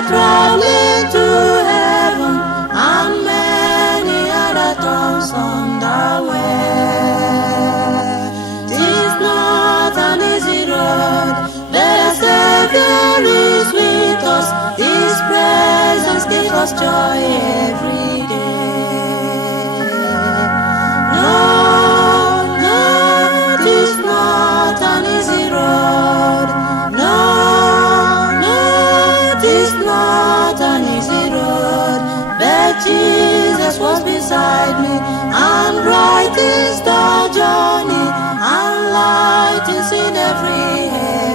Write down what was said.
are traveling to heaven, and many other tongues on the way. Tis not an easy road, but the Savior is with us. His presence gives us joy every day. No, no, tis not an easy road. No, no, tis not an easy road, but Jesus was beside me, and bright is the journey, and light is in every head.